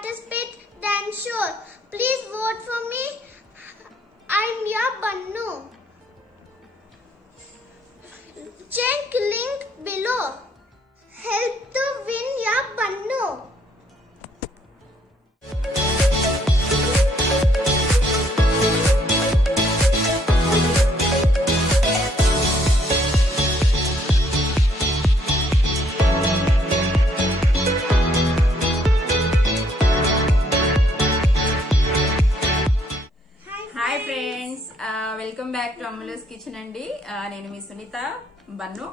participate, then sure. Please vote for me. I'm your Bannu. Check link below. Help to win your Bannu. Welcome back to Ammulu's కిచెన్ అండి. నేను మీ సునీత బన్ను.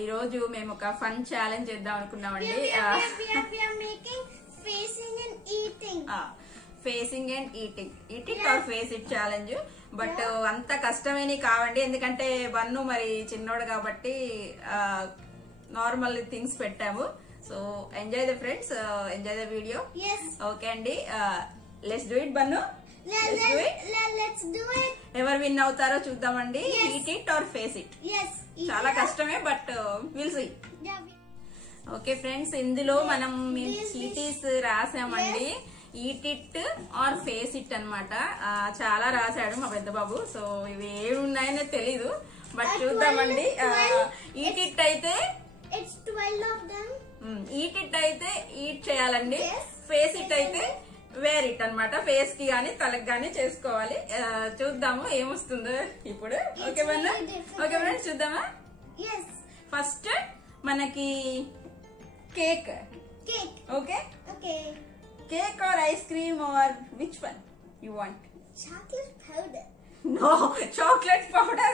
ఈ రోజు మేము ఒక fun challenge చేద్దాం అనుకున్నామండి. Facing and eating or face it challenge. But అంత కష్టమేని కావండి, ఎందుకంటే బన్ను మరి చిన్నోడు కాబట్టి నార్మల్ థింగ్స్ పెట్టాము. So enjoy the friends, enjoy the video. Okay అండి, let's do it Bannu. Let's do it. ఎవరు విన్ అవుతారో చూద్దామండి. Eat it or face it. చాలా కష్టమే, but will see. Okay friends, ఇందులో మనం ఈటీస్ రాసామండి. Eat it or face it అన్నమాట. చాలా రాశాడు మా పెద్ద బాబు. సో ఇవి ఏమి ఉన్నాయనే తెలీదు, బట్ చూద్దామండి. ఈట్ ఇట్ అయితే ఈట్ ఇట్ అయితే ఈట్ చేయాలండి. ఫేస్ ఇట్ అయితే వేర్ ఇట్ అన్నమాట. ఫేస్ కి గానీ తలకి గానీ చేసుకోవాలి. చూద్దాము ఏమొస్తుందో ఇప్పుడు. ఓకే బన్ను, ఓకే ఫ్రెండ్స్ చూద్దామా. ఫస్ట్ మనకి cake. Okay, cake or ice cream or which one you want? Chocolate powder. No, chocolate powder.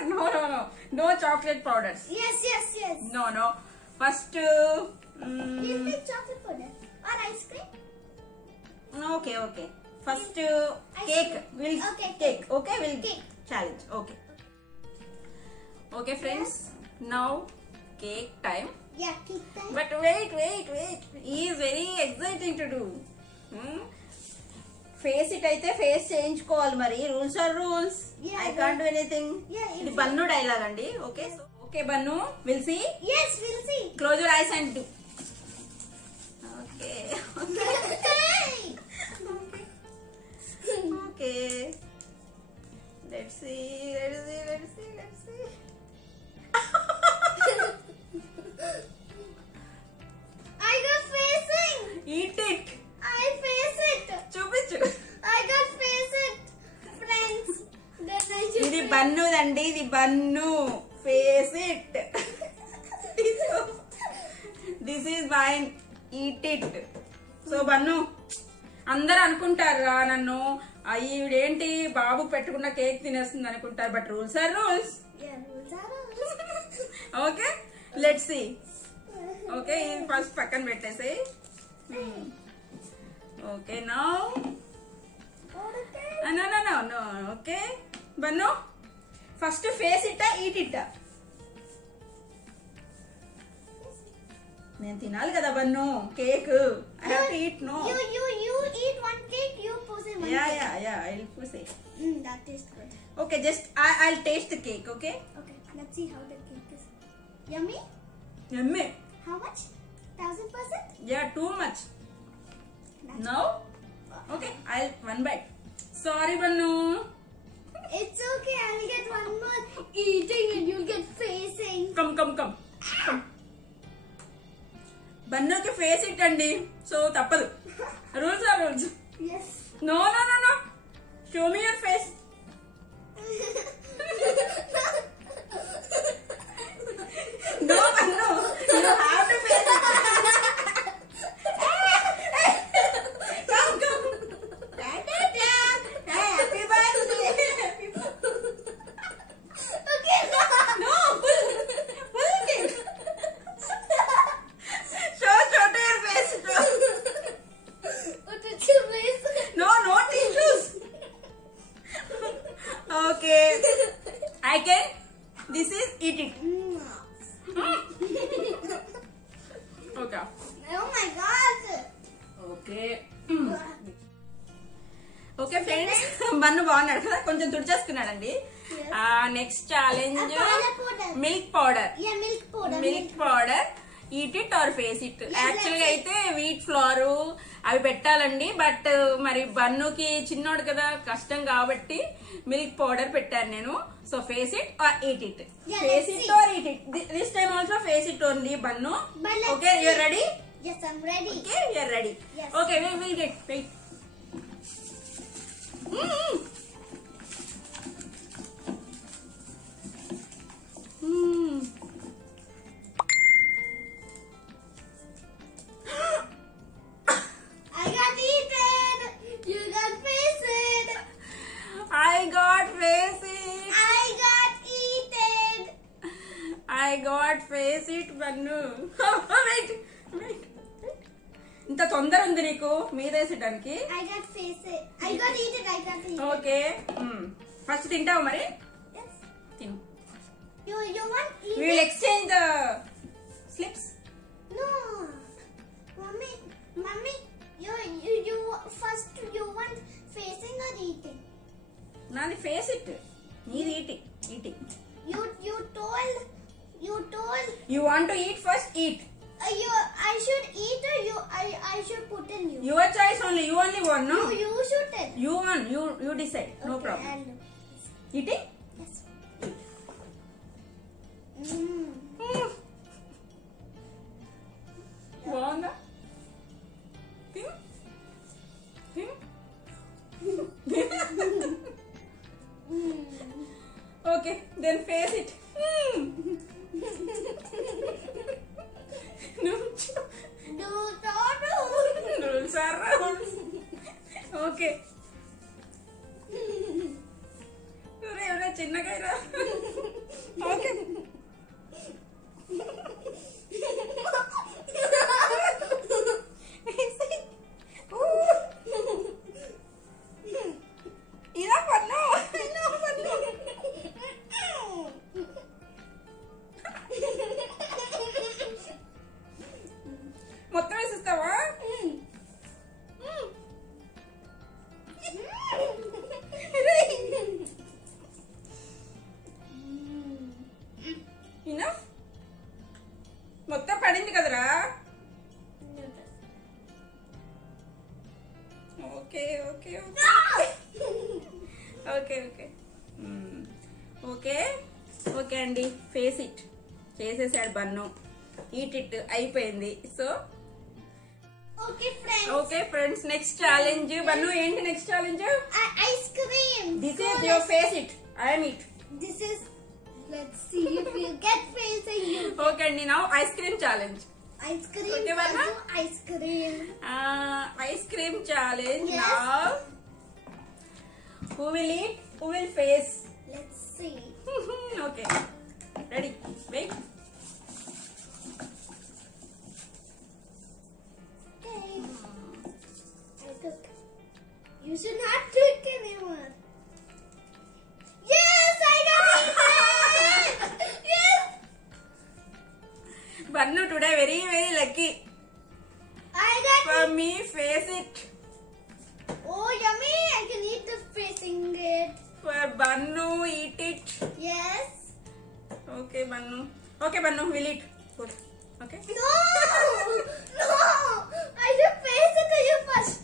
No chocolate powders. Yes. No. First You take chocolate powder or ice cream? Okay. First cake. We'll cake. Okay, we'll challenge. Okay friends, now cake time. Yeah, cake time. But wait. He is very exciting to do. Face it అయితే face చేయించుకోవాలి మరి. Rules are rules. I can't do anything. ఇది Bunnu dialogue అండి. Okay Bunnu, we'll see. Yes, we'll see. Close your eyes and do. Okay. Let's see. I got facing. Eat it. I face it. చూపించు. I got face it. Friends. ఇది బన్ను దండి, ఇది Bannu. Face it. This is wine. Eat it. So Bannu, అందరు అనుకుంటారా నన్ను ఈవిడేంటి బాబు పెట్టుకున్న కేక్ తినేస్తుంది అనుకుంటారు, but rules are rules. Okay, let's see. Okay, first పక్కన పెట్టేసి. Okay, now no. Okay Bannu, first face ఇట్టా ఈట్ ఇట్టా? నేను తినాలి కదా Bannu cake. I have to eat. No. You eat one cake. You push it one. Yeah. I'll push it. That tastes good. Okay, just I'll taste the cake. Okay. Let's see how the cake is. Yummy. How much? 1000%. Yeah, too much. No. Okay, I'll one bite. Sorry, Bannu. It's okay. I'll get one more. Eating and you'll get facing. Come. బన్నుకి face it అండి, so తప్పదు. Rules are rules. Yes. No. Show me your face. No, Bannu. You have to face it. Come. Happy birthday. Okay. No, full cake. Show to your face. What did you face? No tissues. Okay. I can. This is eat it. Okay. Oh my God. Okay friends, Bannu బాగున్నాడు కదా, కొంచెం తుడిచేసుకున్నాడండి. Next challenge milk powder. Milk powder. Eat it or face it. Actual గా అయితే wheat flour అవి పెట్టాలండి. బట్ మరి బన్నుకి చిన్నోడు కదా, కష్టం కాబట్టి మిల్క్ పౌడర్ పెట్టాను నేను. So face it or eat it, face it or eat it. This time also face it only Bannu. Okay, you are ready? Yes, I'm ready. Okay, you are ready. Yes. Okay, we will get wait. I got eaten. You got face it. I got face it. I got eaten. I got face it, Bannu. Wait, wait. ఇంత తొందర ఉంది నీకు మీదేసడానికి? I got face it. I got eaten. I got eaten. Okay, first తింటావు మరి? Yes. తిను. You want eat? We will exchange the slips. No, mommy. You first. You want facing or eating? నాది face it, నీది eating. You told. You want to eat first? Eat. I should eat or I should put in you. Your choice only. You only want, no? You should tell. You want. You decide. No Okay, problem. Eating? Yes. బాగుందా? తిను. Okay, then face it. Rules are rules. Okay. ఎవరైనా చిన్నగా. ఓకే. ఇలా పన్ను. మొత్తం వేసిస్తావా? ఇనఫ్. మొత్తం పడింది కదరా? Okay okay okay okay okay okay అండి. ఫేస్ ఇట్ చేసేసాడు బన్ను. ఈట్ ఇట్ అయిపోయింది. So Okay, friends. Next challenge Bannu. ఏంటి next challenge? Ice cream. This is your face it, I am it. This is. Let's see if you get face and you. Okay అండి, now ice cream challenge. Ice cream. Okay, Varna? Ice cream. Ice cream challenge. Yes. Now who will eat, who will face? Let's see. Okay, ready? Wait. Okay. I took. You should not take anymore. Yes, I got it. Yes. Bannu today very lucky. I got For it. me, face it. Oh, yummy! I can eat the facing it. For Bannu, eat it. Yes. Okay, Bannu. Okay, Bannu, we'll eat. Good. Okay. No! No! I should face it to you first.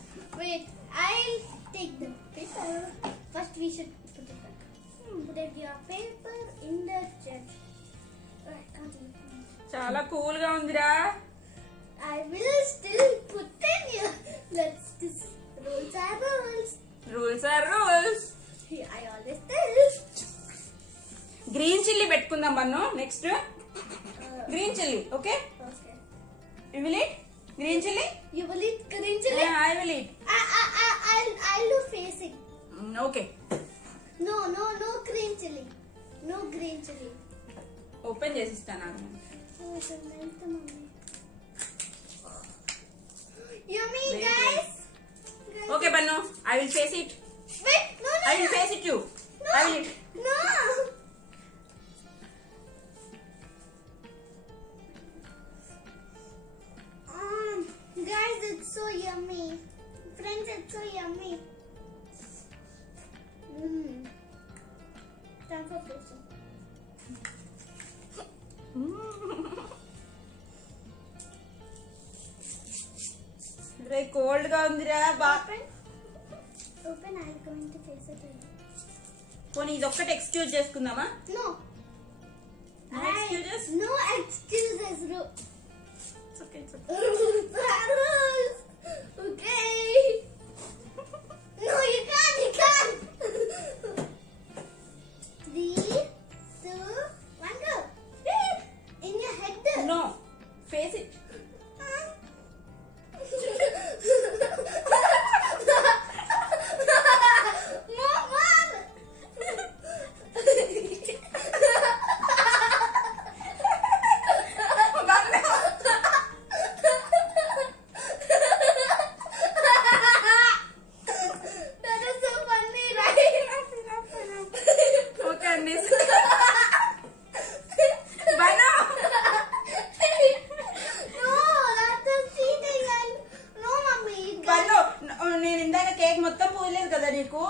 Wait, I'll take the paper. First, we should put it back. Put your paper in the jar. I can't eat. చాలా కూల్ గా ఉందిరా. I will still put in here. Let's just rules are rules. Rules are rules. I always tell. Green chilli పెట్టుకుందాం Bannu. Next green chilli. Okay, Okay. You will eat green chilli? You will eat green chili? I will eat. I'll do facing. ఓకే, No green chili. No green chili. Open చేసి ఇస్తాను. Oh, it's a melt, mommy. Yummy, Wait, guys. Okay, Bannu, I will face it. Wait, no. I will face it you. No. I will eat. No. Guys, it's so yummy. Friends, it's so yummy. Time for facing. రే కోల్డ్ గా ఉందిరా బా. Open. I'm going to face it. పోనీ ఇది ఒక్కటి ఎక్స్క్యూజ్ చేసుకుందామా? No. No excuses? No excuses. No. It's okay. Okay. No, you can't. 3, 2, 1, go. In your head. No. Face it. నేను ఇందాక కేక్ మొత్తం పూయలేదు కదా నీకు?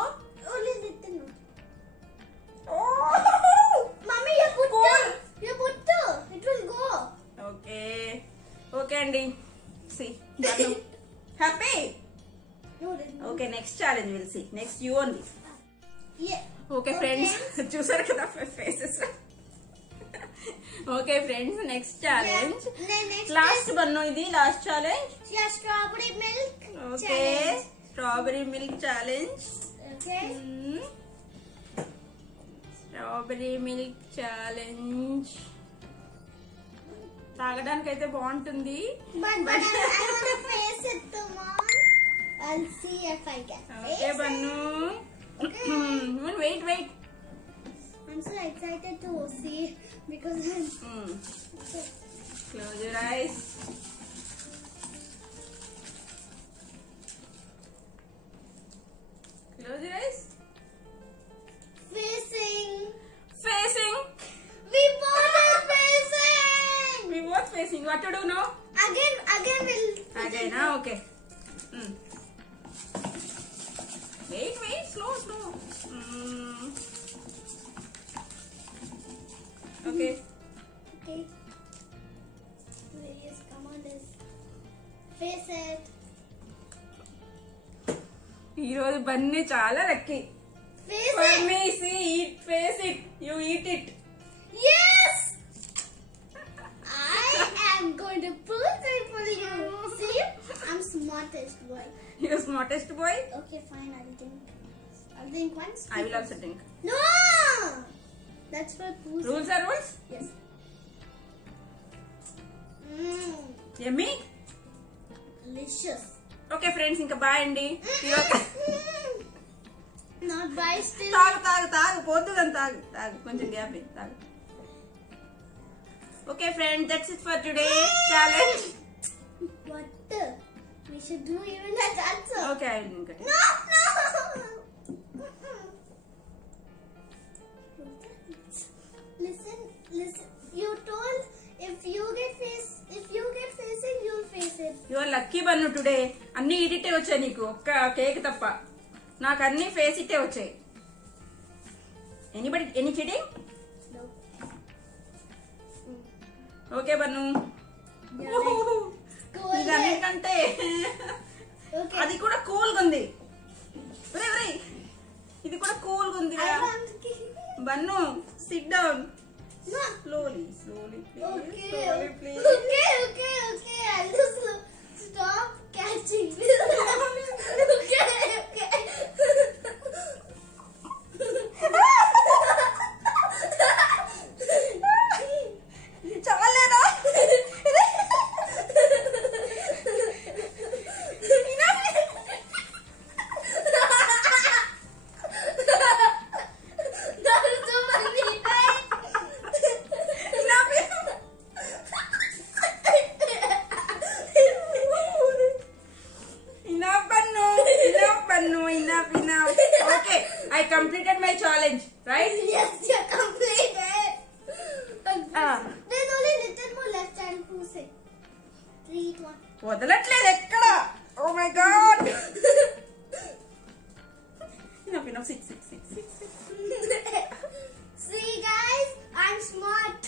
ఓకే అండి. Happy. Okay next challenge will see. Next you only. Okay friends చూసారు కదా faces. Okay friends next challenge. Last Bannu ఇది last challenge. Strawberry milk. Okay strawberry milk challenge. Strawberry milk challenge తాగడానికి అయితే బాగుంటుంది. Okay Bannu. Wait. I'm so excited to see because close your eyes. Close your eyes. Facing. We facing. We both facing. What to do now? Again we'll. Again, okay. Wait. Slow. Okay. Yes, come on, this. Face it. ఈ రోజు బన్నీ చాలా lucky. Face For it. me, see, face it. You eat it. Yes. I am going to put it for you. See, I'm smartest boy. You smartest boy. Okay, fine. I'll drink once. I will also drink. No. That's for Pooja. Rules are rules. Yes. Yummy. Delicious. Okay friends, ఇంకా బాయ్ అండి. Not bye still. తాగు పోతుందని తాగు కొంచెం గ్యాప్ తాగు. Okay friends, that's it for today challenge. What? We should do even that also. Okay, I will drink it. No. Listen. You told if you get facing, you'll face it. You are lucky Bannu today. అన్ని ఈడిటే వచ్చాయి నీకు, ఒక్క కేక్ తప్ప. నాకు అన్ని face ఇట్టే వచ్చాయి. Any cheating? No. Okay Bannu. ఇది అన్నిటికంటే అది కూడా కూల్గా ఉంది. ఇది కూడా కూల్గా ఉంది. Bannu sit down. Slowly, please. Okay. I'll just stop catching this. Okay. చాలేరా? Enough. Okay, I completed my challenge, right? Yes, you completed. There's only little more left. I'll push it. 3, 2, 1. వదలట్లేదు ఎక్కడ. Oh my God. Enough. Sit. See guys, I'm smart.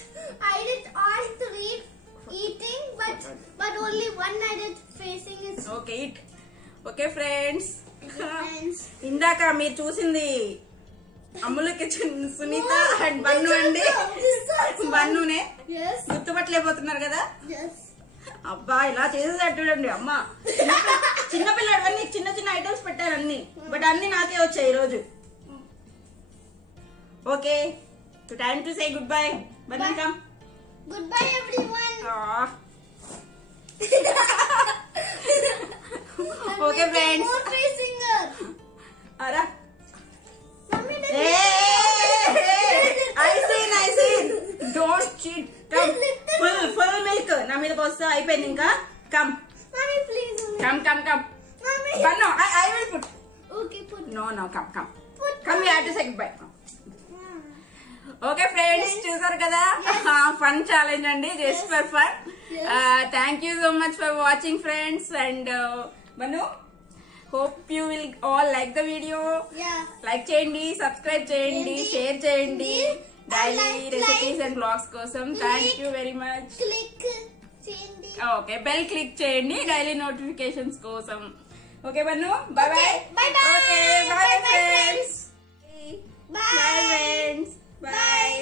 I did all 3 eating, but only one I did facing it. Okay, eat. Okay friends, friends. ఇందాక మీరు చూసింది అమ్ముల కిచెన్ Sunitha and bun అండి. బన్నునే Yes. గుర్తుపట్టలేకపోతున్నారు కదా. Yes. అబ్బా ఇలా చేసేటట్టు చూడండి అమ్మ. చిన్నపిల్లాడు అన్ని చిన్న చిన్న ఐటమ్స్ పెట్టారు అన్ని, బట్ అన్ని నాకే వచ్చాయి ఈరోజు. Okay, time to say goodbye. Bannu come. Goodbye everyone. Okay friends. More free singer. అరా Mummy, I seen. Don't cheat. Come. Full milk. నా మీద పోస్తా అయిపోయింది ఇంకా. Come. Mommy, please. Come. Mommy. But no, I will put. Okay, put. No, come. Put. Come, we have to say goodbye. Okay friends, చూసారు కదా fun challenge అండి, just for fun. Thank you so much for watching friends. And Manu, hope you will all like the video. Yeah. Like చేయండి, subscribe చేయండి, share చేయండి daily recipes and blogs కోసం. Thank you very much. Click. చేయండి. Okay, bell click చేయండి daily notifications కోసం. Okay Bannu, bye bye. Bye bye. Okay, bye Bye bye, friends. Bye. Bye friends. Bye.